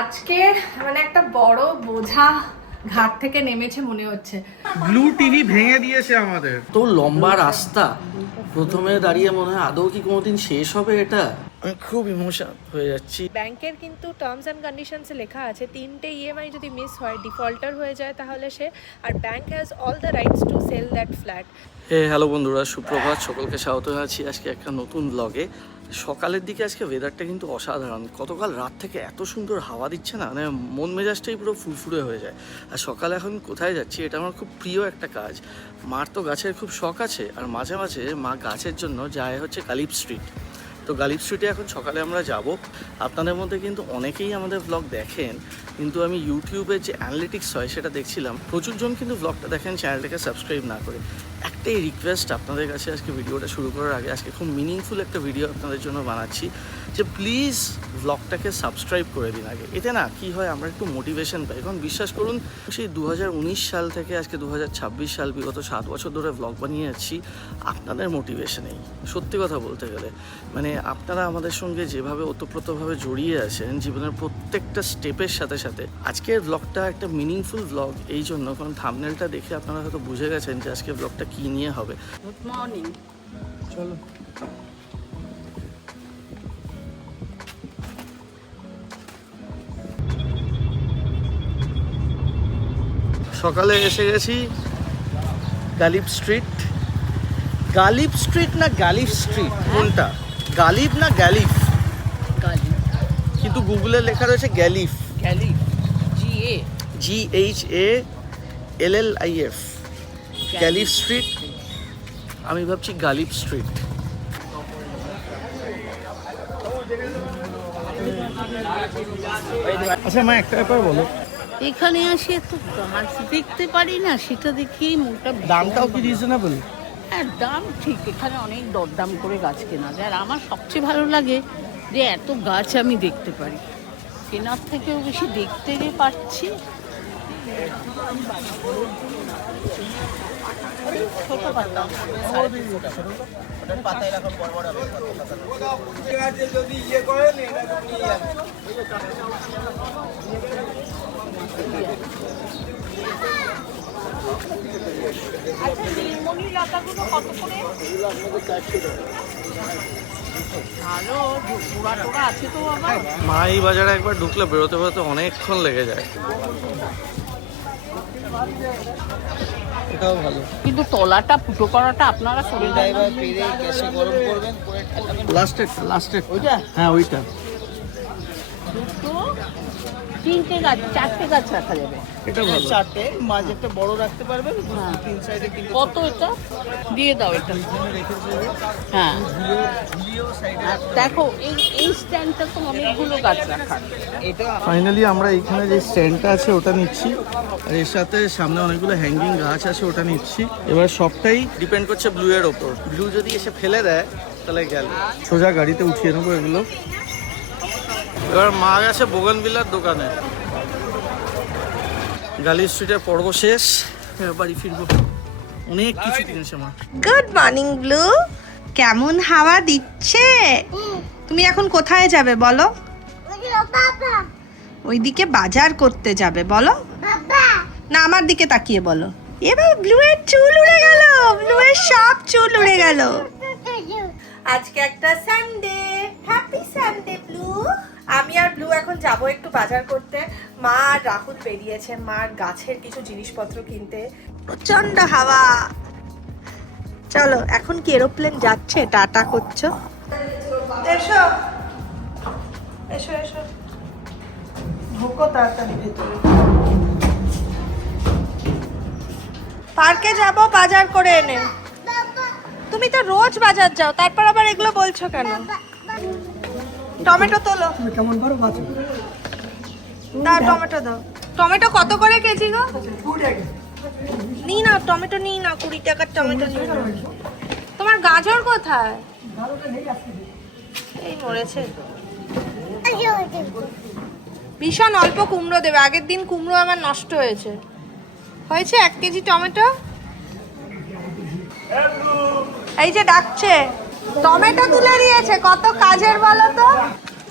আজকে মানে একটা বড় বোঝা ঘাট থেকে নেমেছে মনে হচ্ছে। ব্লু টিভি ভেঙে দিয়েছে আমাদের। তো লম্বা রাস্তা, প্রথমে দাঁড়িয়ে মনে হয় আদৌ কি কোনোদিন শেষ হবে এটা। আমি খুব ইমোশন হয়ে যাচ্ছি। ব্যাংকের কিন্তু টার্মস অ্যান্ড কন্ডিশনসে লেখা আছে 3টে ইএমআই যদি মিস হয়, ডিফল্টার হয়ে যায়, তাহলে সে আর bank has all the rights to sell that flat. Hello বন্ধুরা, সুপ্রভাত, সকলকে স্বাগত জানাচ্ছি আজকে একটা নতুন ব্লগে। সকালের দিকে আজকে ওয়েদারটা কিন্তু অসাধারণ। গতকাল রাত থেকে এত সুন্দর হাওয়া দিচ্ছে না, মানে মন মেজাজটাই পুরো ফুরফুরে হয়ে যায়। আর সকালে এখন কোথায় যাচ্ছি, এটা আমার খুব প্রিয় একটা কাজ। মার তো গাছের খুব শখ আছে, আর মাঝে মাঝে মা গাছের জন্য যায় হচ্ছে গালিব স্ট্রিট। তো গালিব স্ট্রিটে এখন সকালে আমরা যাব। আপনাদের মধ্যে কিন্তু অনেকেই আমাদের ব্লগ দেখেন, কিন্তু আমি ইউটিউবে যে অ্যানালিটিক্স হয় সেটা দেখছিলাম, প্রচুর জন কিন্তু ব্লগটা দেখেন চ্যানেলটাকে সাবস্ক্রাইব না করে। একটাই রিকোয়েস্ট আপনাদের কাছে আজকে ভিডিওটা শুরু করার আগে, আজকে খুব মিনিংফুল একটা ভিডিও আপনাদের জন্য বানাচ্ছি, যে প্লিজ ব্লগটাকে সাবস্ক্রাইব করে দিন আগে। এতে না কি হয়, আমরা একটু মোটিভেশন পাই। এখন বিশ্বাস করুন, সেই 2019 সাল থেকে আজকে 2026 সাল, বিগত 7 বছর ধরে ব্লগ বানিয়ে যাচ্ছি আপনাদের মোটিভেশনেই। সত্যি কথা বলতে গেলে মানে আপনারা আমাদের সঙ্গে যেভাবে ওতপ্রোতভাবে জড়িয়ে আছেন জীবনের প্রত্যেকটা স্টেপের সাথে সাথে, আজকের ব্লগটা একটা মিনিংফুল ব্লগ এই জন্য, কারণ থাম্বনেলটা দেখে আপনারা হয়তো বুঝে গেছেন যে আজকে ব্লগটা কী নিয়ে হবে। Good morning. চলো সকালে এসে গেছি গালিব স্ট্রিট। গালিব স্ট্রিট না গালিব স্ট্রিট, কোনটা? গালিব না গ্যালিফ? গালিব, কিন্তু গুগলে লেখা রয়েছে গ্যালিফ, গ্যালিব, GHALLIF, গ্যালিফ স্ট্রিট। আমি ভাবছি গালিব স্ট্রিট। আচ্ছা মা, একটা ব্যাপার বলো, এখানে আসে তো গাছ দেখতে পারি না, সেটা দেখেই মনটা দামটাও কি রিজনেবল? হ্যাঁ, দাম ঠিক, এখানে অনেক দরদাম করে গাছ কেনা যায়। আর আমার সবচেয়ে ভালো লাগে যে এত গাছ আমি দেখতে পারি, কেনার থেকেও বেশি দেখতে যে পাচ্ছি। ছোট পাতা লতাগুলো কত করে? ভালো পোড়া টোড়া আছে তো বাবা। মা এই বাজারে একবার ঢুকলে বেরোতে বেরোতে অনেকক্ষণ লেগে যায়। এটাও ভালো, কিন্তু তলাটা ফুটো করাটা আপনারা করে দেয়। লাস্টেড ওইটা, হ্যাঁ ওইটা। দুটো তিনটে গাছ, চারটে গাছ রাখা যাবে। এটা ভালো। চারটে মাঝে একটা বড় রাখতে পারবে, হ্যাঁ। তিন সাইডে কিন্তু কত এটা? দিয়ে দাও এটা। হ্যাঁ, আর দেখো এই স্ট্যান্ডটা তো অনেকগুলো গাছ রাখার। এটা ফাইনালি আমরা এখানে যে স্ট্যান্ডটা আছে ওটা নিচ্ছি, আর এর সাথে সামনে অনেকগুলো হ্যাঙ্গিং গাছ আছে ওটা নিচ্ছি। এবার সবটাই ডিপেন্ড করছে ব্লু এর ওপর। ব্লু যদি এসে ফেলে দেয় তাহলে গেল, সোজা গাড়িতে উঠিয়ে নেবো এগুলো। এবার মা গেছে বোগানভিলার দোকানে। গালি স্ট্রিটের পর্ব শেষ, এবার বাড়ি ফিরবো। অনেক কিছু কিনেছে মা। গুড মর্নিং ব্লু, কেমন হাওয়া দিচ্ছে? তুমি এখন কোথায় যাবে বলো? ওইদিকে বাজার করতে যাবে বলো? না, আমার দিকে তাকিয়ে বলো। এবার ব্লু এর চুল উড়ে গেল, ব্লু এর সব চুল উড়ে গেল। আজকে একটা সানডে, হ্যাপি সানডে ব্লু। আমি আর ব্লু এখন যাব একটু বাজার করতে। মা আর রাহুল বেরিয়েছে মার গাছের কিছু জিনিসপত্র কিনতে। প্রচন্ড হাওয়া। চলো, এখন কি এরোপ্লেন যাচ্ছে? টাটা করছো? এসো এসো এসো, ঢোকো তাড়াতাড়ি ভেতরে। পার্কে যাব বাজার করে এনে। তুমি তো রোজ বাজার যাও, তারপর আবার এগুলো বলছো কেন? টমেটো তোলো। কেমন বড় বাচ্চা দাও টমেটো দাও। টমেটো কত করে কেজি গো? নি না টমেটো, নি না, 20 টাকার টমেটো নিই না। তোমার গাজর কোথায়? এই মরেছে। ভীষণ অল্প কুমড়ো দেবে, আগের দিন কুমড়ো আমার নষ্ট হয়েছে। 1 কেজি টমেটো। এই যে ডাকছে, টমেটো তুলে দিয়েছে। কত কাজের বলো তো?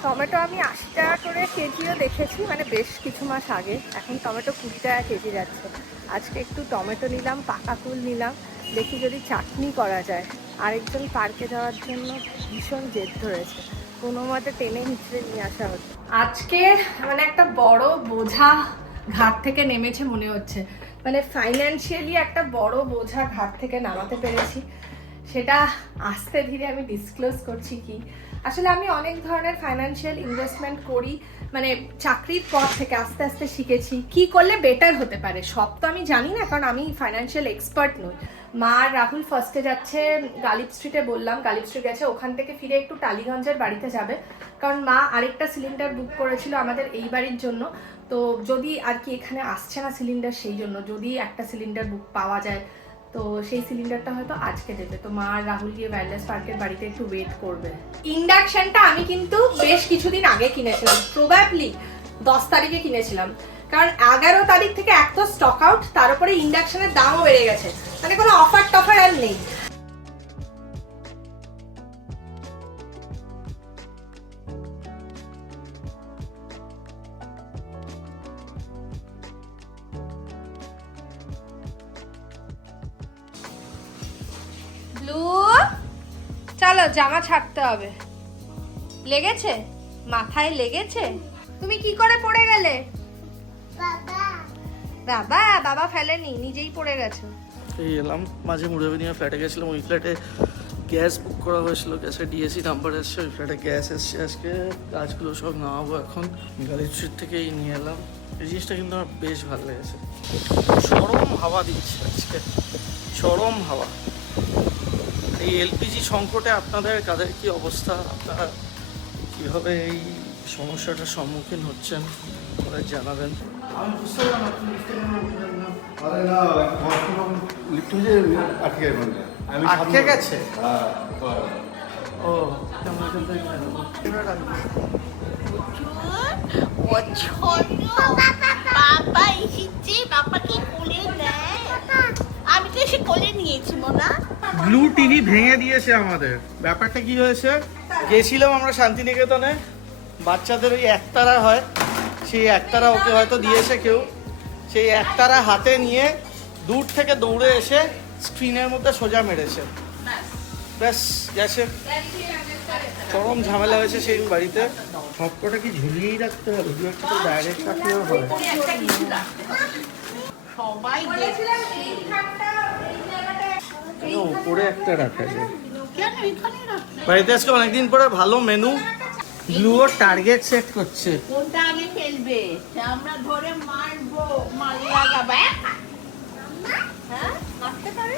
টমেটো আমি 80 টাকা করে কেজিও দেখেছি, মানে বেশ কিছু মাস আগে। এখন টমেটো 20 টাকা কেজি যাচ্ছে। আজকে একটু টমেটো নিলাম, পাকা কুল নিলাম, দেখি যদি চাটনি করা যায়। আরেকজন পার্কে যাওয়ার জন্য ভীষণ জেদ ধরেছে, কোনো মতে টেনে হিঁচড়ে নিয়ে আসা হচ্ছে। আজকে মানে একটা বড় বোঝা ঘাট থেকে নেমেছে মনে হচ্ছে, মানে ফাইন্যান্সিয়ালি একটা বড় বোঝা ঘাট থেকে নামাতে পেরেছি। সেটা আস্তে ধীরে আমি ডিসক্লোজ করছি কি, আসলে আমি অনেক ধরনের ফাইন্যান্সিয়াল ইনভেস্টমেন্ট করি, মানে চাকরির পর থেকে আস্তে আস্তে শিখেছি কি করলে বেটার হতে পারে। সব তো আমি জানি না, কারণ আমি ফাইন্যান্সিয়াল এক্সপার্ট নই। মা আর রাহুল ফার্স্টে যাচ্ছে গালিব স্ট্রিটে, বললাম গালিব স্ট্রিট গেছে, ওখান থেকে ফিরে একটু টালিগঞ্জের বাড়িতে যাবে, কারণ মা আরেকটা সিলিন্ডার বুক করেছিল আমাদের এই বাড়ির জন্য। তো যদি আর কি এখানে আসছে না সিলিন্ডার, সেই জন্য যদি একটা সিলিন্ডার বুক পাওয়া যায় তো সেই সিলিন্ডারটা হয়তো আজকে দেবে। তো মা আর রাহুল গিয়ে ওয়্যারলেস পার্কের বাড়িতে একটু ওয়েট করবে। ইন্ডাকশনটা আমি কিন্তু বেশ কিছুদিন আগে কিনেছিলাম, প্রবাবলি 10 তারিখে কিনেছিলাম, কারণ 11 তারিখ থেকে এক তো স্টক আউট, তার উপরে ইন্ডাকশনের দামও বেড়ে গেছে, মানে কোনো অফার টফার আর নেই। ব্লু, চলো জামা ছাড়তে হবে। লেগেছে? মাথায় লেগেছে? তুমি কি করে পড়ে গেলে? বাবা বাবা ফেলেনি, নিজেই পড়ে গেছো। এই এলাম মাঝে মুড়াবিনিয়া ফ্ল্যাটে গেছিলাম, ওই ফ্ল্যাটে গ্যাস বুক করা হয়েছিল, গ্যাসের ডিএসি নাম্বার এসছে, ওই ফ্ল্যাটে গ্যাস এসছে। আজকে কাজগুলো সব নামাবো এখন, গালিব স্ট্রিট থেকেই নিয়ে এলাম। এই জিনিসটা কিন্তু আমার বেশ ভালো লেগেছে, চরম হাওয়া দিচ্ছে আজকে, চরম হাওয়া। এই এলপিজি সংকটে আপনাদের কাদের কি অবস্থা, আপনারা কীভাবে এই সমস্যাটার সম্মুখীন হচ্ছেন ওরা জানাবেন। আমি বুঝতে পারলাম আপনি লিফটে কেন উঠলেন না? আরে না, লিফট হয়ে আটকে গেছে। আমি আটকে গেছে? হ্যাঁ, ও তেমন এখান থেকে নিয়ে নেবো। এবার রাখবো। বাবা এসেছে, বাবাকে কোলে নেয়। আমি তো এসে কোলে নিয়েছি মোনা। ব্লু টিভি ভেঙে দিয়েছে আমাদের। ব্যাপারটা কি হয়েছে, গেছিলাম আমরা শান্তিনিকেতনে, বাচ্চাদের ওই একতারা হয়, সেই একতারা ওকে হয়তো দিয়েছে কেউ, সেই একতারা হাতে নিয়ে দূর থেকে দৌড়ে এসে স্ক্রিনের মধ্যে সোজা মেরেছে, ব্যাস গেছে। চরম ঝামেলা হয়েছে সেই বাড়িতে। সবকটা কি ঝুলিয়েই রাখতে হবে? দু একটা ডাইরেক্ট রাখলেও হয়। সবাই উপরে একটা রাখা যায়। কেন এখানে রাখতে? বাড়িতে আজকে অনেকদিন পরে ভালো মেনু। ব্লুও টার্গেট সেট করছে। কোনটা আগে ফেলবে? আমরা ধরে মারবো, মার লাগাবে। হ্যাঁ, মারতে পারে?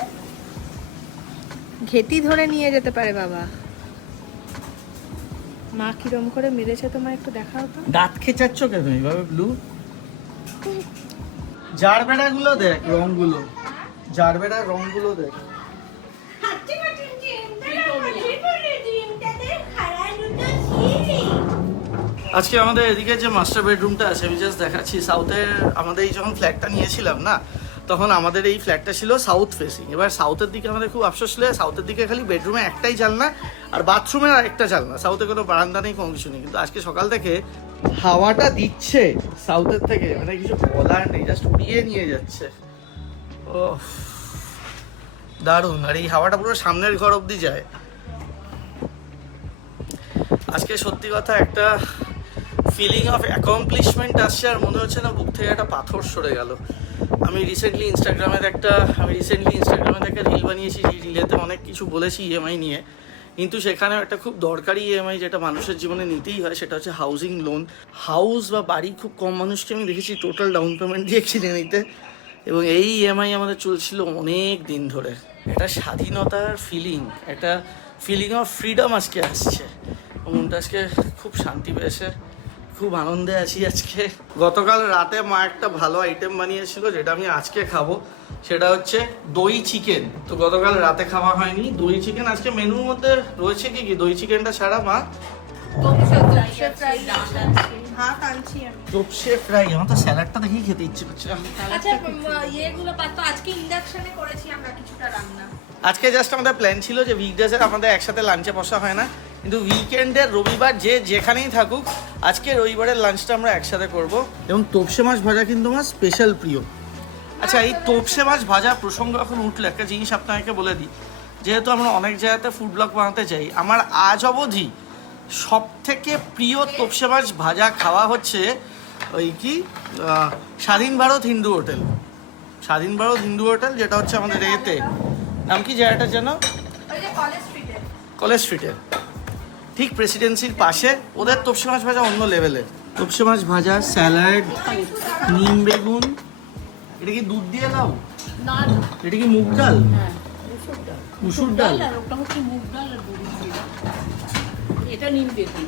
ঘেটি ধরে নিয়ে যেতে পারে বাবা। মা কিরম করে মেরেছে তোমার একটু দেখাও তো। দাঁত খেচাচ্ছ কেন এইভাবে ব্লু? জারবেড়াগুলো দেখ, রংগুলো, জারবেড়ার রংগুলো দেখ। আজকে আমাদের এদিকে যে মাস্টার বেডরুমটা আছে, আমি জাস্ট দেখাচ্ছি। সাউথের আমাদের এই যখন ফ্ল্যাটটা নিয়েছিলাম না, তখন আমাদের এই ফ্ল্যাটটা ছিল সাউথ ফেসিং। এবার সাউথের দিকে আমাদের খুব আফসোস ছিল, সাউথের দিকে খালি বেডরুমে একটাই জানলা আর বাথরুমের আরেকটা জানলা, সাউথে কোনো বারান্দা নেই, কোনো কিছু নেই। কিন্তু আজকে সকাল থেকে হাওয়াটা দিচ্ছে সাউথের থেকে, মানে কিছু বলার নেই, জাস্ট উড়িয়ে নিয়ে যাচ্ছে। ও দারুণ। আর এই হাওয়াটা পুরো সামনের ঘর অবধি যায়। আজকে সত্যি কথা একটা ফিলিং অফ অ্যাকমপ্লিশমেন্ট আসছে, আর মনে হচ্ছে না বুক থেকে একটা পাথর সরে গেল। আমি রিসেন্টলি ইনস্টাগ্রামের একটা রিল বানিয়েছি, যে রিলেতে অনেক কিছু বলেছি ইএমআই নিয়ে, কিন্তু সেখানে একটা খুব দরকারি ইএমআই যেটা মানুষের জীবনে নিতেই হয়, সেটা হচ্ছে হাউজিং লোন। হাউস বা বাড়ি খুব কম মানুষকে আমি দেখেছি টোটাল ডাউন পেমেন্ট দিয়ে কিনে নিতে, এবং এই ইএমআই আমাদের চলছিল অনেক দিন ধরে। একটা স্বাধীনতার ফিলিং, একটা ফিলিং অফ ফ্রিডম আজকে আসছে, মনটা আজকে খুব শান্তি পেয়েছে, খুব আনন্দে আছি আজকে। গতকাল রাতে মা একটা ভালো আইটেম বানিয়েছিল, যেটা আমি আজকে খাবো, সেটা হচ্ছে দই চিকেন। তো গতকাল রাতে খাওয়া হয়নি দই চিকেন। আজকে মেনুর মধ্যে রয়েছে কি কি দই চিকেনটা ছাড়া মা? কবি সবজি তোপসে ফ্রাই ভাত আনছি আমি। তোপসে ফ্রাই, আমার তো স্যালাডটা দেখেই খেতে ইচ্ছে করছে। আচ্ছা ইয়েগুলো পাতো আজকে ইন্ডাকশনে করেছি আমরা কিছুটা রান্না। আজকে জাস্ট আমাদের প্ল্যান ছিল যে উইকডেজে আমাদের একসাথে লাঞ্চে বসা হয় না, কিন্তু উইকেন্ডের রবিবার যে যেখানেই থাকুক আজকে রবিবারের লাঞ্চটা আমরা একসাথে করব। এবং তোপসে মাছ ভাজা কিন্তু আমার স্পেশাল প্রিয়। আচ্ছা, এই তোপসে মাছ ভাজা প্রসঙ্গ এখন উঠলে একটা জিনিস আপনাকে বলে দিই, যেহেতু আমরা অনেক জায়গাতে ফুড ব্লগ বানাতে চাই, আমার আজ অবধি সব থেকে প্রিয় তোপসে মাছ ভাজা খাওয়া হচ্ছে ওই কি স্বাধীন ভারত হিন্দু হোটেল। স্বাধীন ভারত হিন্দু হোটেল, যেটা হচ্ছে আমাদের এতে নাম কি জায়গাটা যেন, ওই যে কলেজ স্ট্রিটে। কলেজ স্ট্রিটে ঠিক প্রেসিডেন্সির পাশে। ওদের তোপসে মাছ ভাজা অন্য লেভেলের। তোপসে মাছ ভাজা, স্যালাড, নিম বেগুন, এটা কি দুধ দিয়ে লাউ, না এটা কি মুগ ডাল, হ্যাঁ মুসুর ডাল, আর ওটা হচ্ছে মুগ ডাল আর বড়ি দিয়ে। এটা নিম বেগুন,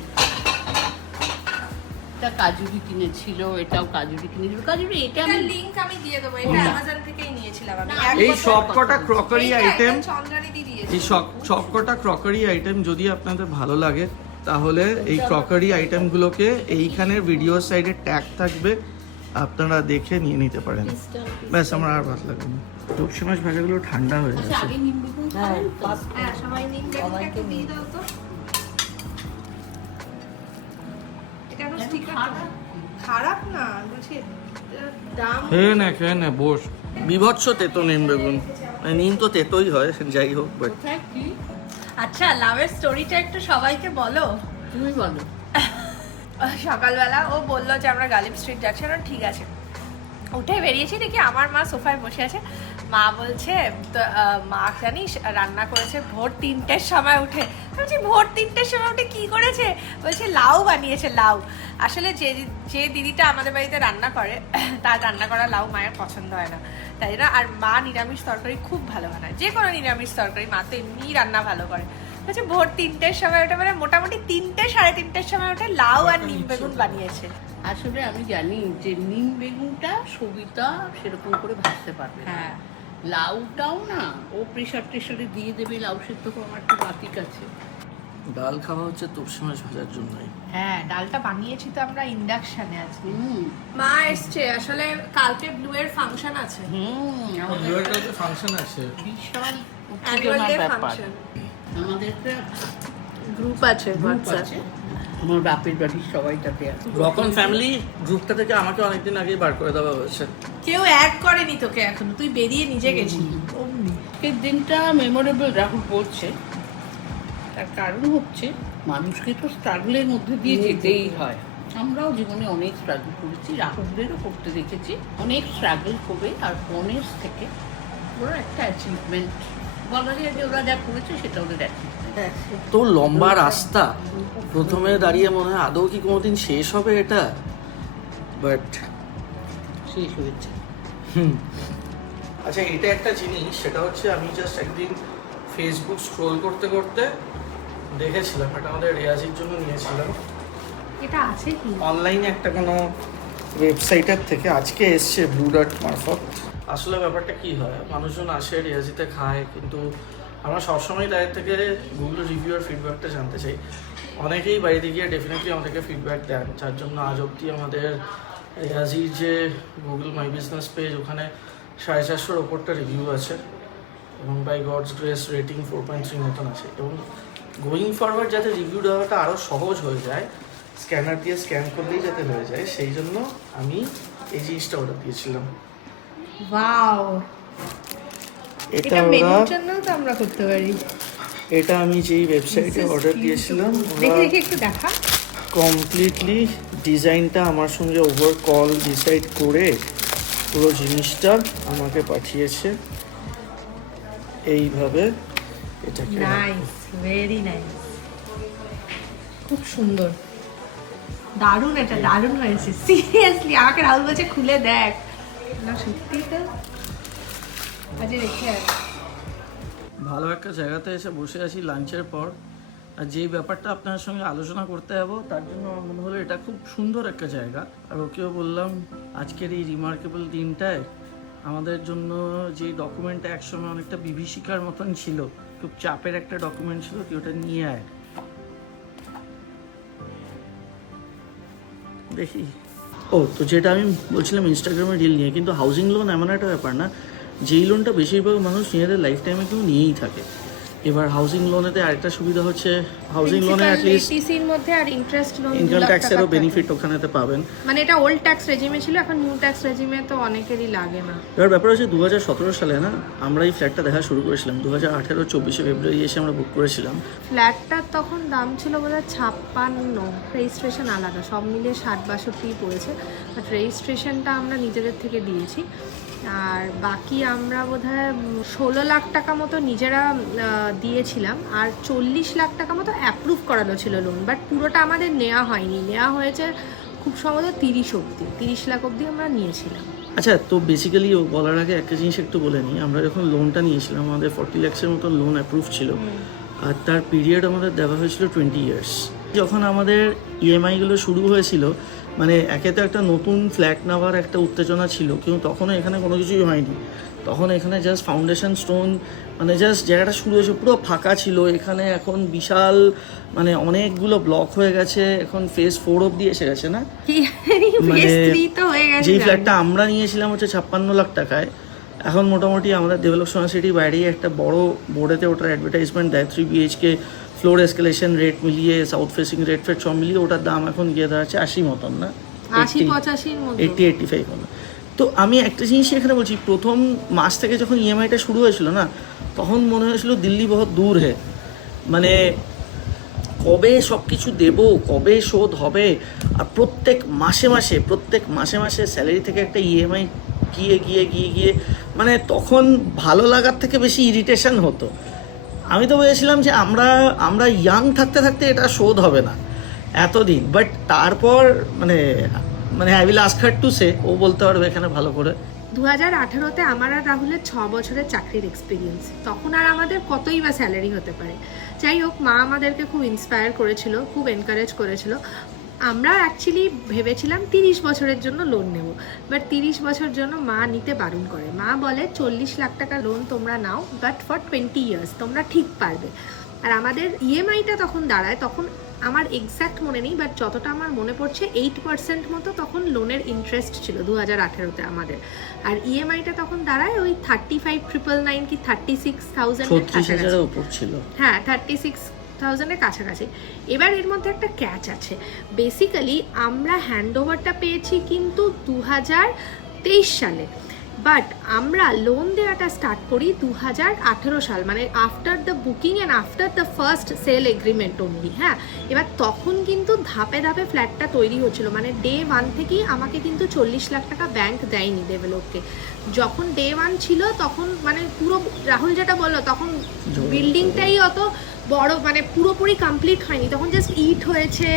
এটা কাজুরি কিনেছিল, এটাও কাজুরি কিনেছিল। কাজুরি এটা আমি এটার লিংক আমি দিয়ে দেবো, এটা অ্যামাজন থেকেই নিয়েছিলাম আমি। এই সবকটা ক্রকারি আইটেম, চন্দ্রানী দিয়েছে। এই সবকটা ক্রকারি আইটেম যদি আপনাদের ভালো লাগে তাহলে এই ক্রকারি আইটেমগুলোকে এইখানের ভিডিও সাইডে ট্যাগ থাকবে, আপনারা দেখে নিয়ে নিতে পারেন। ব্যাস, আমার আর ভালো লাগে না। তোপসে মাছ ভাজাগুলো ঠান্ডা হয়ে আচ্ছা, গেছে। আগে নিম বেগুন খাবেন তো? হ্যাঁ, সবাই নিম বেগুনটা একটু দিয়ে দাও তো। এটা কোনো স্টিকার খারাপ না, বলছি দাম। খেয়ে নে বস। বিভৎস তেতো নিম বেগুন, নিম তো তেতোই হয়, যাই হোক। বাট কোথায় কি? আচ্ছা, লাভের স্টোরিটা একটু সবাইকে বলো। তুমি বলো। সকালবেলা ও বললো যে আমরা গালিব স্ট্রিট যাচ্ছি। ঠিক আছে, উঠে বেরিয়েছি, দেখি আমার মা সোফায় বসে আছে। মা বলছে তো মা জানিস রান্না করেছে ভোর 3টের সময় উঠে। বলছি ভোর 3টের সময় উঠে কি করেছে? বলছে লাউ বানিয়েছে। লাউ আসলে যে দিদিটা আমাদের বাড়িতে রান্না করে তার রান্না করা লাউ মায়ের পছন্দ হয় না, তাই না। আর মা নিরামিষ তরকারি খুব ভালো বানায়, যে কোনো নিরামিষ তরকারি। মা তো এমনি রান্না ভালো করে। বলছে ভোর 3টের সময় ওঠে, মানে মোটামুটি 3টে সাড়ে 3টের সময় ওঠে লাউ আর নিম বেগুন বানিয়েছে। আসলে আমি জানি যে নিম বেগুনটা সবিতা সেরকম করে ভাজতে পারবে না। হ্যাঁ, লাউটাও না ও প্রেশার টেশারে দিয়ে দেবে। লাউ সেদ্ধ তো আমার একটু বাতিক আছে। ডাল খাওয়া হচ্ছে তোপসে মাছ ভাজার জন্যই। হ্যাঁ, ডালটা বানিয়েছি তো আমরা ইন্ডাকশনে আজকে। হুম মা এসছে, আসলে কালকে ব্লু এর ফাংশন আছে। আমাদের ফাংশন আছে, বিশাল অ্যানুয়াল উত্তেজনার ডে ব্যাপার। ফাংশন। আমাদের একটা গ্রুপ আছে গ্রুপ WhatsApp। আছে, আমার বাপের বাড়ির সবাই তাতে আছে। রকন ফ্যামিলি গ্রুপটা থেকে আমাকে অনেকদিন আগেই বার করে দেওয়া হয়েছে। কেউ অ্যাড করেনি তোকে এখনো, তুই বেরিয়ে নিজে গেছিস। এই দিনটা মেমোরেবল রাহুল বলছে, তার কারণ হচ্ছে মানুষকে তো স্ট্রাগলের মধ্যে দিয়ে যেতেই হয়। আমরাও জীবনে অনেক স্ট্রাগল করেছি, রাহুলদেরও করতে দেখেছি। অনেক স্ট্রাগল করে আর বনের থেকে ওরা একটা অ্যাচিভমেন্ট বলা যায় যে ওরা যা করেছে সেটা ওদের অ্যাচিভমেন্ট। তো লম্বা রাস্তা, প্রথমে দাঁড়িয়ে মনে হয় আদৌ কি কোনোদিন শেষ হবে এটা, বাট শেষ হয়েছে। আচ্ছা, এটা একটা জিনিস, সেটা হচ্ছে আমি জাস্ট একদিন ফেসবুক স্ক্রোল করতে করতে দেখেছিলাম, এটা আমাদের রেয়াজির জন্য নিয়েছিলাম এটা আছে কি? অনলাইনে একটা কোনো ওয়েবসাইটের থেকে, আজকে এসছে ব্লু ডট মারফত। আসলে ব্যাপারটা কি হয়, মানুষজন আসে রিয়াজিতে খায়, কিন্তু আমরা সবসময় তাদের থেকে গুগল রিভিউ আর ফিডব্যাকটা জানতে চাই। অনেকেই বাইরে গিয়ে ডেফিনেটলি আমাদেরকে ফিডব্যাক দেন, যার জন্য আজ অব্দি আমাদের রিয়াজির যে গুগল মাই বিজনেস পেজ, ওখানে 450-র ওপরটা রিভিউ আছে এবং বাই গডস গ্রেস রেটিং 4.3 মতন আছে। এবং গোয়িং ফরওয়ার্ড যাতে রিভিউ দেওয়াটা আরও সহজ হয়ে যায়, স্ক্যানার দিয়ে স্ক্যান করলেই যাতে হয়ে যায়, সেই জন্য আমি এই জিনিসটা অর্ডার দিয়েছিলাম। ওয়াও, এটা মেনুর জন্যও তো আমরা করতে পারি। এটা আমি যেই ওয়েবসাইটে অর্ডার দিয়েছিলাম, দেখি দেখি একটু দেখা। কমপ্লিটলি ডিজাইনটা আমার সঙ্গে ওভার কল ডিসাইড করে পুরো জিনিসটা আমাকে পাঠিয়েছে এইভাবে। এটাকে নাইস, ভেরি নাইস, খুব সুন্দর, দারুণ। এটা দারুণ হয়েছে সিরিয়াসলি। আমাকে রাহুল বলছে খুলে দেখ, না সত্যি তো। আচ্ছা দেখি, ভালো একটা জায়গাতে এসে বসে আছি লাঞ্চের পর, আর যেই ব্যাপারটা আপনার সঙ্গে আলোচনা করতে যাবো তার জন্য আমার মনে হলো এটা খুব সুন্দর একটা জায়গা। আর ওকেও বললাম আজকের এই রিমার্কেবল দিনটায় আমাদের জন্য যে ডকুমেন্টটা একসময় অনেকটা বিভীষিকার মতন ছিল, খুব চাপের একটা ডকুমেন্ট ছিল, তুই ওটা নিয়ে আয়। দেখি। ও তো যেটা আমি বলছিলাম ইনস্টাগ্রামে রিল নিয়ে, কিন্তু হাউজিং লোন এমন একটা ব্যাপার না যেই লোনটা বেশিরভাগ মানুষ নিজেদের লাইফ টাইমে কেউ নিয়েই থাকে। এবার হাউজিং লোনেতে আরেকটা সুবিধা হচ্ছে, হাউজিং লোনে অ্যাটলিস্ট টিসির মধ্যে আর ইন্টারেস্ট লোন ইনকাম ট্যাক্সেরও বেনিফিট ওখানেতে পাবেন। মানে এটা ওল্ড ট্যাক্স রেজিমে ছিল, এখন নিউ ট্যাক্স রেজিমে তো অনেকেরই লাগে না। এবার ব্যাপার হচ্ছে 2017 সালে না আমরা এই ফ্ল্যাটটা দেখা শুরু করেছিলাম, 2018-24 ফেব্রুয়ারি এসে আমরা বুক করেছিলাম। ফ্ল্যাটটার তখন দাম ছিল বোধহয় 56, রেজিস্ট্রেশন আলাদা, সব মিলিয়ে 60-62 পড়েছে। বাট রেজিস্ট্রেশনটা আমরা নিজেদের থেকে দিয়েছি, আর বাকি আমরা বোধহয় 16 লাখ টাকা মতো নিজেরা দিয়েছিলাম, আর 40 লাখ টাকা মতো অ্যাপ্রুভ করানো ছিল লোন, বাট পুরোটা আমাদের নেওয়া হয়নি। নেওয়া হয়েছে খুব সম্ভবত 30 লাখ অবধি আমরা নিয়েছিলাম। আচ্ছা, তো বেসিক্যালি ও বলার আগে একটা জিনিস একটু বলে নিই। আমরা যখন লোনটা নিয়েছিলাম আমাদের 40 লাখসের মতো লোন অ্যাপ্রুভ ছিল, আর তার পিরিয়ড আমাদের দেওয়া হয়েছিল 20 ইয়ার্স। যখন আমাদের ইএমআইগুলো শুরু হয়েছিল, মানে একে তো একটা নতুন ফ্ল্যাট নেওয়ার একটা উত্তেজনা ছিল, কিন্তু তখনও এখানে কোনো কিছুই হয়নি। তখন এখানে জাস্ট ফাউন্ডেশন স্টোন, মানে জাস্ট জায়গাটা শুরু হয়েছে, পুরো ফাঁকা ছিল। এখানে এখন বিশাল মানে অনেকগুলো ব্লক হয়ে গেছে, এখন ফেজ 4 অবধি এসে গেছে না? মানে যেই ফ্ল্যাটটা আমরা নিয়েছিলাম হচ্ছে 56 লাখ টাকায়, এখন মোটামুটি আমাদের ডেভেলপ সোসাইটির বাইরেই একটা বড় বোর্ডেতে ওটার অ্যাডভার্টাইজমেন্ট দেয়, 3 BHK ফ্লোর এসকেলেশন রেট মিলিয়ে, সাউথ ফেসিং রেট ফেট সব মিলিয়ে ওটার দাম এখন গিয়ে দাঁড়াচ্ছে 80 মতন, না 80-85 মতো, 80-85 মতো। তো আমি একটা জিনিস এখানে বলছি, প্রথম মাস থেকে যখন ইএমআইটা শুরু হয়েছিল না, তখন মনে হয়েছিল দিল্লি বহুত দূর হে, মানে কবে সব কিছু দেবো, কবে শোধ হবে। আর প্রত্যেক মাসে স্যালারি থেকে একটা ইএমআই গিয়ে মানে তখন ভালো লাগার থেকে বেশি ইরিটেশন হতো। আমি তো বলেছিলাম যে আমরা ইয়াং থাকতে এটা শোধ হবে না এতদিন, বাট তারপর মানে I will ask her to say, ও বলতে পারবে এখানে ভালো করে। 2018-তে আমার আর রাহুলের 6 বছরের চাকরির এক্সপিরিয়েন্স, তখন আর আমাদের কতই বা স্যালারি হতে পারে। যাই হোক, মা আমাদেরকে খুব ইন্সপায়ার করেছিল, খুব এনকারেজ করেছিল। আমরা অ্যাকচুয়ালি ভেবেছিলাম 30 বছরের জন্য লোন নেব, বাট 30 বছর জন্য মা নিতে বারণ করে। মা বলে 40 লাখ টাকা লোন তোমরা নাও, বাট ফর 20 ইয়ার্স তোমরা ঠিক পারবে। আর আমাদের ইএমআইটা তখন দাঁড়ায়, তখন আমার এক্স্যাক্ট মনে নেই, বাট যতটা আমার মনে পড়ছে 8% মতো তখন লোনের ইন্টারেস্ট ছিল 2018-তে আমাদের। আর ইএমআইটা তখন দাঁড়ায় ওই 35,999 কি 36,000 এর কাছাকাছি উপর ছিল। হ্যাঁ, 36,000 এর কাছাকাছি। এবার এর মধ্যে একটা ক্যাচ আছে। বেসিক্যালি আমরা হ্যান্ডওভারটা পেয়েছি কিন্তু 2023 সালে, বাট আমরা লোন দেওয়াটা স্টার্ট করি 2018 সাল, মানে after the booking and after the first sale agreement only. হ্যাঁ, এবার তখন কিন্তু ধাপে ধাপে ফ্ল্যাটটা তৈরি হচ্ছিল, মানে ডে 1 থেকেই আমাকে কিন্তু 40 লাখ টাকা ব্যাংক দেয়নি ডেভেলপকে। যখন ডে 1 ছিল তখন মানে পুরো রাহুল যেটা বললো, তখন বিল্ডিংটাই অত বড় মানে পুরোপুরি কমপ্লিট হয়নি, তখন জাস্ট ইট হয়েছে,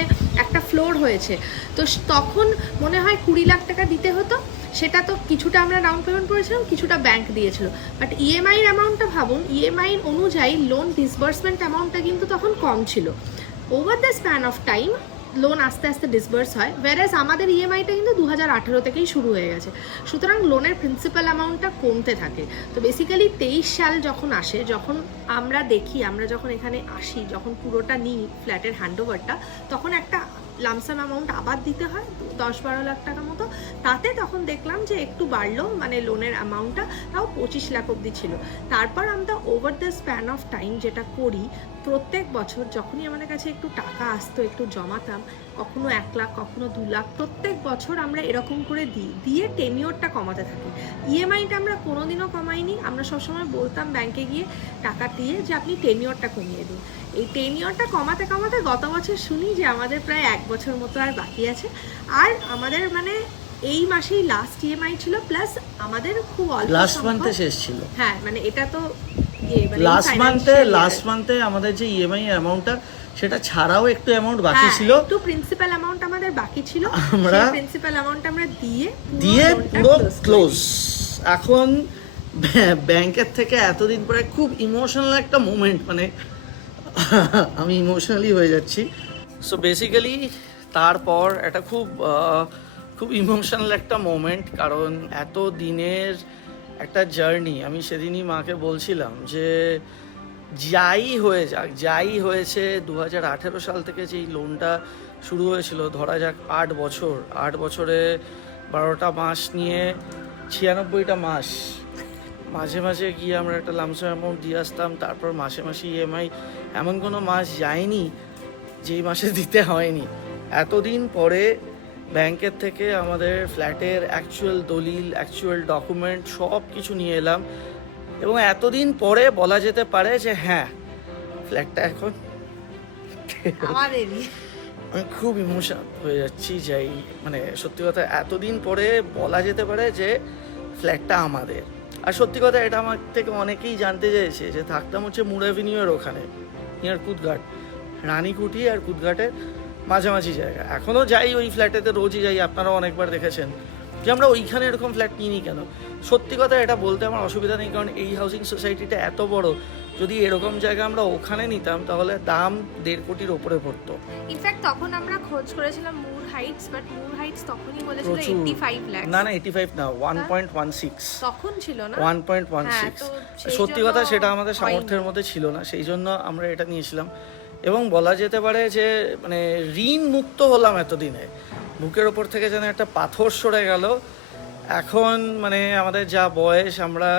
একটা ফ্লোর হয়েছে। তো তখন মনে হয় 20 লাখ টাকা দিতে হতো, সেটা তো কিছুটা আমরা ডাউন পেমেন্ট করেছিলাম, কিছুটা ব্যাংক দিয়েছিল। বাট ইএমআইয়ের অ্যামাউন্টটা ভাবুন, ইএমআই অনুযায়ী লোন ডিসবার্সমেন্ট অ্যামাউন্টটা কিন্তু তখন কম ছিল। Over the span of time loan আস্তে আস্তে ডিসবার্স হয়, ওয়ারেজ আমাদের ইএমআইটা কিন্তু 2018 থেকেই শুরু হয়ে গেছে। সুতরাং লোনের প্রিন্সিপাল অ্যামাউন্টটা কমতে থাকে। তো বেসিক্যালি 23 সাল যখন আসে, যখন আমরা দেখি, আমরা যখন এখানে আসি, যখন পুরোটা নিই ফ্ল্যাটের হ্যান্ডওভারটা, তখন একটা লামসাম অ্যামাউন্ট আবার দিতে হয় 10-12 লাখ টাকা মতো। তাতে তখন দেখলাম যে একটু বাড়লো, মানে লোনের অ্যামাউন্টটা তাও 25 লাখ অবধি ছিল। তারপর আমরা over the span of time যেটা করি, প্রত্যেক বছর যখনই আমাদের কাছে একটু টাকা আসতো, একটু জমাতাম, কখনো 1 লাখ, কখনো 2 লাখ, প্রত্যেক বছর আমরা এরকম করে দিয়ে টেনিওরটা কমাতে থাকি। ইএমআইটা আমরা কোনোদিনও কমাইনি, আমরা সবসময় বলতাম ব্যাংকে গিয়ে টাকা দিয়ে যে আপনি টেনিওরটা কমিয়ে দিন। এই টেনিওরটা কমাতে কমাতে গত বছর শুনি যে আমাদের প্রায় 1 বছর মতো আর বাকি আছে। আর আমাদের মানে এই মাসেই লাস্ট ইএমআই ছিল, প্লাস আমাদের খুব অল্প লাস্ট মান্থে শেষ ছিল। হ্যাঁ, মানে এটা তো লাস্ট মান্থে আমাদের যে ইএমআই অ্যামাউন্টটা, সেটা ছাড়াও একটু অ্যামাউন্ট বাকি ছিল, একটু প্রিন্সিপাল অ্যামাউন্ট আমাদের বাকি ছিল, আমরা প্রিন্সিপাল অ্যামাউন্ট আমরা দিয়ে পুরো ক্লোজ। এখন ব্যাংকের থেকে এতদিন পরে খুব ইমোশনাল একটা মোমেন্ট, মানে আমি ইমোশনালি হয়ে যাচ্ছি। সো বেসিক্যালি তারপর এটা খুব ইমোশনাল একটা মোমেন্ট, কারণ এত দিনের একটা জার্নি। আমি সেদিনই মাকে বলছিলাম যে যাই হয়ে যাক, যাই হয়েছে 2018 সাল থেকে যেই লোনটা শুরু হয়েছিল ধরা যাক 8 বছর, 8 বছরে 12টা মাস নিয়ে 96টা মাস মাঝে মাঝে গিয়ে আমরা একটা লামসাম অ্যামাউন্ট দিয়ে আসতাম, তারপর মাসে মাসে ইএমআই। এমন কোনো মাস যায়নি যেই মাসে দিতে হয়নি। এতদিন পরে ব্যাংকের থেকে আমাদের ফ্ল্যাটের অ্যাকচুয়াল দলিল, অ্যাকচুয়াল ডকুমেন্ট সব কিছু নিয়ে এলাম, এবং এতদিন পরে বলা যেতে পারে যে হ্যাঁ ফ্ল্যাটটা এখন আমাদেরই। আমি খুব ইমোশনাল হয়ে যাচ্ছি, যাই মানে সত্যি কথা এতদিন পরে বলা যেতে পারে যে ফ্ল্যাটটা আমাদের। আর সত্যি কথা এটা আমার থেকে অনেকেই জানতে চেয়েছে যে থাকতাম হচ্ছে মুর অ্যাভিনিউয়ের ওখানে, নিয়ার কুদঘাট, রানীকুঠি আর কুদঘাটের মাঝামাঝি জায়গা। এখনও যাই ওই ফ্ল্যাটেতে, রোজই যাই, আপনারাও অনেকবার দেখেছেন যে আমরা ওইখানে এরকম ফ্ল্যাট নিই কেন। সত্যি কথা এটা বলতে আমার অসুবিধা নেই, কারণ এই হাউজিং সোসাইটিটা এত বড়, যদি এরকম জায়গা আমরা ওখানে নিতাম তাহলে দাম 1.5 কোটির ওপরে পড়তো। ইনফ্যাক্ট তখন আমরা খোঁজ করেছিলাম মুর হাইটস, বাট মুর হাইটস তখনই বলেছিল প্রচুর। 85 লাখ। না 85 না, 1.16 তখন ছিল না 1.16। তো সেই সত্যি জন্য কথা সেটা আমাদের হয়নি। সামর্থ্যের মধ্যে ছিল না, সেই জন্য আমরা এটা নিয়েছিলাম। এবং বলা যেতে পারে যে মানে ঋণ মুক্ত হলাম এতদিনে, বুকের ওপর থেকে যেন একটা পাথর সরে গেল। এখন মানে আমাদের যা বয়স, আমরা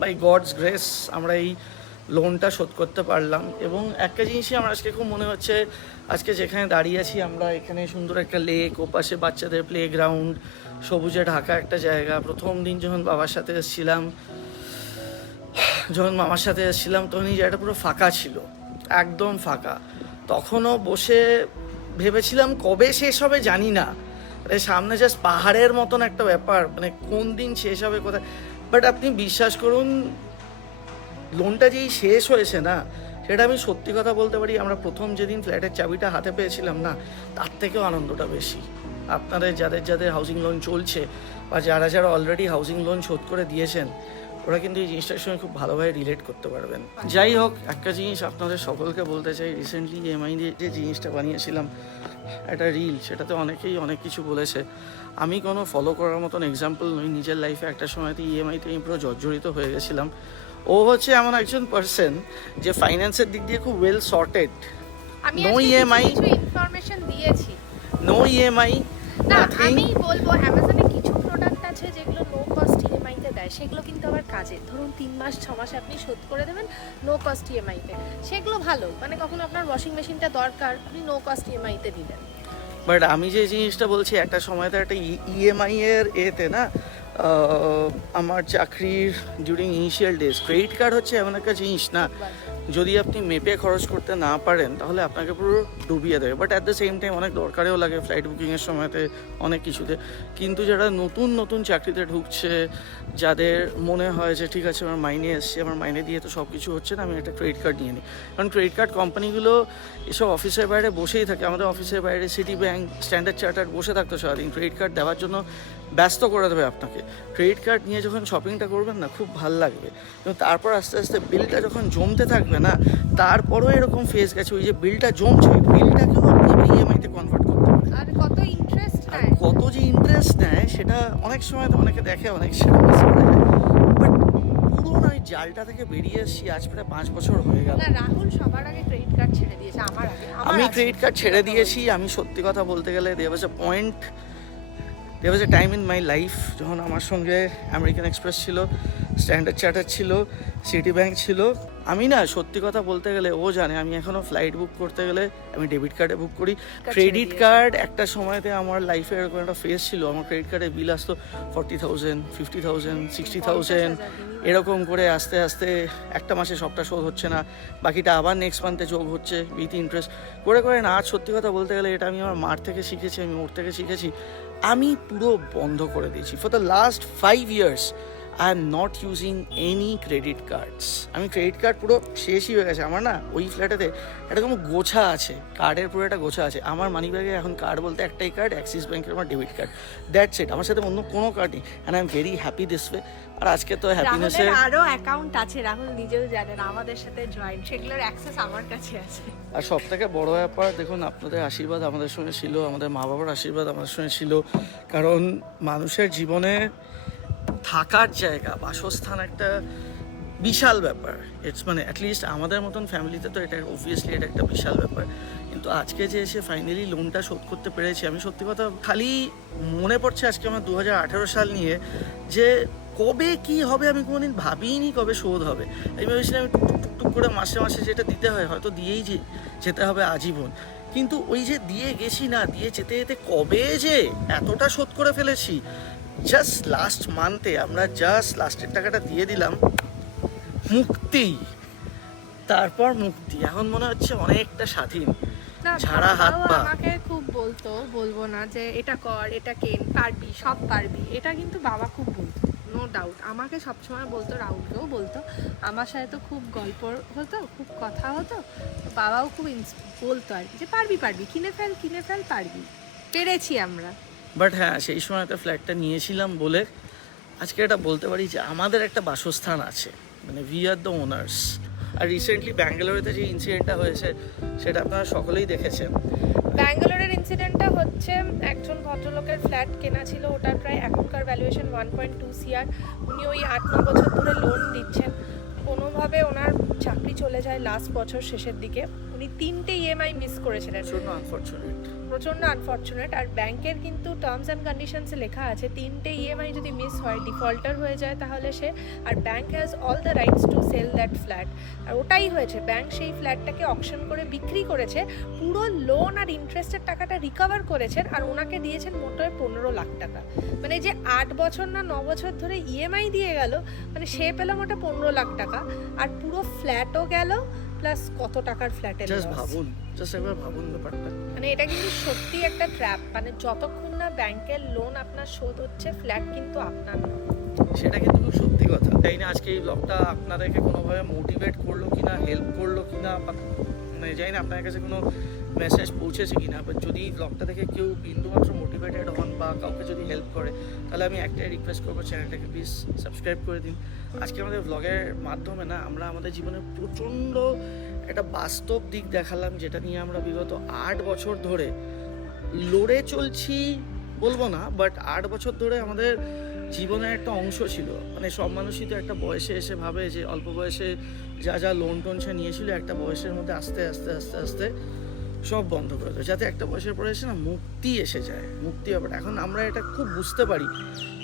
বাই গডস গ্রেস আমরা এই লোনটা শোধ করতে পারলাম। এবং একটা জিনিসই আমার আজকে খুব মনে হচ্ছে, আজকে যেখানে দাঁড়িয়ে আছি আমরা, এখানে সুন্দর একটা লেক, ওপাশে বাচ্চাদের প্লে গ্রাউন্ড, সবুজে ঢাকা একটা জায়গা। প্রথম দিন যখন বাবার সাথে এসেছিলাম, যখন মামার সাথে এসেছিলাম, তখন এই জায়গাটা পুরো ফাঁকা ছিল, একদম ফাঁকা। তখনও বসে ভেবেছিলাম কবে শেষ হবে জানি না, মানে সামনে জাস্ট পাহাড়ের মতন একটা ব্যাপার, মানে কোন দিন শেষ হবে কোথায়। বাট আপনি বিশ্বাস করুন, লোনটা যেই শেষ হয়েছে না, সেটা আমি সত্যি কথা বলতে পারি, আমরা প্রথম যেদিন ফ্ল্যাটের চাবিটা হাতে পেয়েছিলাম না, তার থেকেও আনন্দটা বেশি। আপনাদের যাদের যাদের হাউজিং লোন চলছে বা যারা যারা অলরেডি হাউজিং লোন শোধ করে দিয়েছেন, ওরা কিন্তু এই জিনিসটার সঙ্গে খুব ভালোভাবে রিলেট করতে পারবেন। যাই হোক, একটা জিনিস আপনাদের সকলকে বলতে চাই, রিসেন্টলি ইএমআই দিয়ে যে জিনিসটা বানিয়েছিলাম, একটা রিল, সেটাতে অনেকেই অনেক কিছু বলেছে। আমি কোনো ফলো করার মতন এক্সাম্পল নই, নিজের লাইফে একটা সময়তে ইএমআইতে আমি পুরো জর্জরিত হয়ে গেছিলাম। ও হচ্ছে এমন একজন পার্সন যে ফাইন্যান্সের দিক দিয়ে খুব ওয়েল সর্টেড, আমি No আজকে EMI, কিছু ইনফরমেশন দিয়েছি। নো ইএমআই, না নাথিং। আমি বলবো অ্যামাজনে কিছু প্রোডাক্ট আছে যেগুলো নো কস্ট ইএমআই তে দেয়, সেগুলো কিন্তু আবার কাজের। ধরুন 3 মাস 6 মাসে আপনি শোধ করে দেবেন নো কস্ট ইএমআই তে, সেগুলো ভালো। মানে কখনো আপনার ওয়াশিং মেশিনটা দরকার, আপনি নো কস্ট ইএমআই তে দিলেন। বাট আমি যে জিনিসটা বলছি, একটা সময়তে একটা ইএমআই এর এতে না, আমার চাকরির during initial days, credit card হচ্ছে এমন একটা জিনিস না, যদি আপনি মেপে খরচ করতে না পারেন তাহলে আপনাকে পুরো ডুবিয়ে দেবে। But at the same time অনেক দরকারেও লাগে ফ্লাইট বুকিংয়ের সময়তে, অনেক কিছুতে। কিন্তু যারা নতুন নতুন চাকরিতে ঢুকছে, যাদের মনে হয় যে ঠিক আছে আমার মাইনে এসছে, আমার মাইনে দিয়ে তো সব কিছু হচ্ছে না, আমি একটা ক্রেডিট কার্ড নিয়ে নিই। কারণ ক্রেডিট কার্ড কোম্পানিগুলো এসব অফিসের বাইরে বসেই থাকে। আমাদের অফিসের বাইরে সিটি ব্যাংক, স্ট্যান্ডার্ড চার্টার্ড বসে থাকতো সারাদিন, ক্রেডিট কার্ড দেওয়ার জন্য ব্যস্ত করে দেবে আপনাকে। ক্রেডিট কার্ড নিয়ে যখন শপিংটা করবেন না, খুব ভালো লাগবে। কিন্তু তারপর আস্তে আস্তে বিলটা যখন জমতে থাকবে না, তারপরেও এরকম ফেস গেছে, ওই যে বিলটা জমছে, বিলটাকেও আপনি ইএমআইতে কনভার্ট করতে পারেন। আর কত ইন্টারেস্ট আর নেয়, কত যে ইন্টারেস্ট নেয় সেটা অনেক সময় তো অনেকে দেখে, অনেক সেটা মিস করে যায়। বাট পুরো ওই জালটা থেকে বেরিয়ে এসেছি আজ প্রায় 5 বছর হয়ে গেল। না রাহুল সবার আগে ক্রেডিট কার্ড ছেড়ে দিয়েছে, আমার আগে। আমি ক্রেডিট কার্ড ছেড়ে দিয়েছি। আমি সত্যি কথা বলতে গেলে there was a time in my life যখন আমার সঙ্গে আমেরিকান এক্সপ্রেস ছিল, স্ট্যান্ডার্ড চার্টার ছিল, সিটি ব্যাংক ছিল। আমি না সত্যি কথা বলতে গেলে, ও জানে আমি এখনও ফ্লাইট বুক করতে গেলে আমি ডেবিট কার্ডে বুক করি। ক্রেডিট কার্ড একটা সময়তে আমার লাইফে এরকম একটা ফেজ ছিল, আমার ক্রেডিট কার্ডে বিল আসতো 40,000, 50,000, 60,000 এরকম করে। আস্তে আস্তে একটা মাসে সবটা শোধ হচ্ছে না, বাকিটা আবার নেক্সট মান্থে যোগ হচ্ছে উইথ ইন্টারেস্ট করে করে না। আজ সত্যি কথা বলতে গেলে এটা আমি আমার মার থেকে শিখেছি, আমি ওর থেকে শিখেছি। আমি পুরো বন্ধ করে দিয়েছি। For the last 5 years I am not using any credit cards. আমি ক্রেডিট কার্ড পুরো শেষই হয়ে গেছে আমার। না ওই ফ্ল্যাটেতে একটা কোনো গোছা আছে, কার্ডের পুরো একটা গোছা আছে। আমার মানি ব্যাগে এখন কার্ড বলতে একটাই কার্ড, অ্যাক্সিস ব্যাংকের আমার ডেবিট কার্ড, দ্যাটস ইট। আমার সাথে অন্য কোনো কার্ড নেই, and I am very happy this way. আর আজকে তো হ্যাপিনেসে আরো অ্যাকাউন্ট আছে, রাহুল নিজেও জানেন, আমাদের সাথে জয়েন্ট, সেগুলোর অ্যাক্সেস আমার কাছে আছে। আর সব থেকে বড় ব্যাপার, দেখুন আপনাদের আশীর্বাদ আমাদের সঙ্গে ছিল, আমাদের মা বাবার আশীর্বাদ আমাদের সঙ্গে ছিল। কারণ মানুষের জীবনে থাকার জায়গা, বাসস্থান একটা বিশাল ব্যাপার। ইটস মানে অ্যাটলিস্ট আমাদের মতন ফ্যামিলিতে তো এটা অবভিয়াসলি এটা একটা বিশাল ব্যাপার। কিন্তু কিন্তু আজকে যে এসে ফাইনালি লোনটা শোধ করতে পেরেছি, আমি সত্যি কথা খালি মনে পড়ছে আজকে আমার 2018 সাল নিয়ে, যে কবে কি হবে আমি কোনোদিন ভাবিনি কবে শোধ হবে। আমি ভেবেছিলাম আমি টুকটুক টুকটুক করে মাসে মাসে যেটা দিতে হয় হয়তো দিয়েই যেতে হবে আজীবন, কিন্তু ওই যে দিয়ে গেছি না, দিয়ে যেতে যেতে কবে যে এতটা শোধ করে ফেলেছি। জাস্ট লাস্ট মান্থে আমরা জাস্ট লাস্টের টাকাটা দিয়ে দিলাম, মুক্তি, তারপর মুক্তি। এখন মনে হচ্ছে অনেকটা স্বাধীন, না, ঝাড়া হাত বাবাও পা। আমাকে খুব বলতো, বলবো না যে এটা কর, এটা কেন, পারবি, সব পারবি, এটা কিন্তু বাবা খুব বলতো, নো ডাউট। আমাকে সবসময় বলতো, রাহুলকেও বলতো, আমার সাথে তো খুব গল্প হতো, খুব কথা হতো, বাবাও খুব বলতো আর কি, যে পারবি পারবি, কিনে ফেল, পারবি, পেরেছি আমরা। বাট হ্যাঁ, সেই সময় তো ফ্ল্যাটটা নিয়েছিলাম বলে আজকে এটা বলতে পারি যে আমাদের একটা বাসস্থান আছে, মানে উই আর দ্য ওনার্স। আর রিসেন্টলি ব্যাঙ্গালোরেতে যে ইনসিডেন্টটা হয়েছে সেটা আপনারা সকলেই দেখেছেন। ব্যাঙ্গালোরের ইনসিডেন্টটা হচ্ছে, একজন ভদ্রলোকের ফ্ল্যাট কেনা ছিল, ওটার প্রায় এখনকার ভ্যালুয়েশন 1.2 CR। উনি ওই 8-9 বছর ধরে লোন দিচ্ছেন, কোনোভাবে ওনার চাকরি চলে যায় লাস্ট বছর শেষের দিকে। উনি 3টে EMI মিস করেছিলেন, প্রচণ্ড আনফর্চুনেট। আর ব্যাংকের কিন্তু টার্মস অ্যান্ড কন্ডিশনসে লেখা আছে 3টে EMI যদি মিস হয়, ডিফল্টার হয়ে যায়, তাহলে সে, আর bank has all the rights to sell that flat. আর ওটাই হয়েছে, ব্যাংক সেই ফ্ল্যাটটাকে অকশন করে বিক্রি করেছে, পুরো লোন আর ইন্টারেস্টের টাকাটা রিকভার করেছেন, আর ওনাকে দিয়েছেন মোটে 15 লাখ টাকা। মানে যে 8 বছর না 9 বছর ধরে EMI দিয়ে গেল, মানে সে পেল মোটে 15 লাখ টাকা, আর পুরো ফ্ল্যাটও গেল, প্লাস কত টাকার ফ্ল্যাটের জাস্ট ভাবুন, জাস্ট একবার ভাবুন ব্যাপারটা। মানে এটা কিন্তু সত্যি একটা ট্র্যাপ। মানে যতক্ষণ না ব্যাংকের লোন আপনার শোধ হচ্ছে, ফ্ল্যাট কিন্তু আপনার না। সেটা কিন্তু খুব সত্যি কথা। তাই না আজকে এই ব্লগটা আপনাদেরকে কোনোভাবে মোটিভেট করলো কিনা, হেল্প করলো কিনা, মানে জানি না আপনাদের কাছে কোনো মেসেজ পৌঁছেছে কিনা, বাট যদি ব্লগটা দেখে কেউ বিন্দুমাত্র মোটিভেটেড হন বা কাউকে যদি হেল্প করে, তাহলে আমি একটাই রিকোয়েস্ট করবো, চ্যানেলটাকে প্লিজ সাবস্ক্রাইব করে দিন। আজকে আমাদের ব্লগের মাধ্যমে না আমরা আমাদের জীবনে প্রচণ্ড একটা বাস্তব দিক দেখালাম, যেটা নিয়ে আমরা বিগত 8 বছর ধরে লড়ে চলছি বলবো না, বাট 8 বছর ধরে আমাদের জীবনের একটা অংশ ছিল। মানে সব মানুষই তো একটা বয়সে এসে ভাবে যে অল্প বয়সে যা লোন টোন সে নিয়েছিল, একটা বয়সের মধ্যে আস্তে আস্তে আস্তে আস্তে সব বন্ধ করে দেয়, যাতে একটা বয়সের পরে এসে না মুক্তি এসে যায়, মুক্তি ব্যাপারটা। এখন আমরা এটা খুব বুঝতে পারি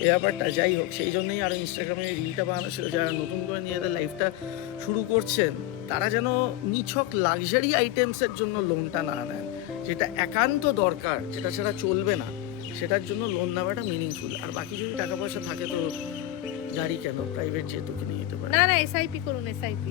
এই ব্যাপারটা। যাই হোক, সেই জন্যই আরও ইনস্টাগ্রামে রিলটা বানানো ছিল, যারা নতুন করে নিজেদের লাইফটা শুরু করছেন, তারা যেন নিছক লাক্সারি আইটেমসের জন্য লোনটা না নেন, যেটা একান্ত দরকার, যেটা ছাড়া চলবে না, সেটার জন্য লোন নেওয়াটা মিনিংফুল। আর বাকি যদি টাকা পয়সা থাকে তো গাড়ি কেন, প্রাইভেট যেহেতু কিনে নিতে পারে। না, SIP করুন, SIP।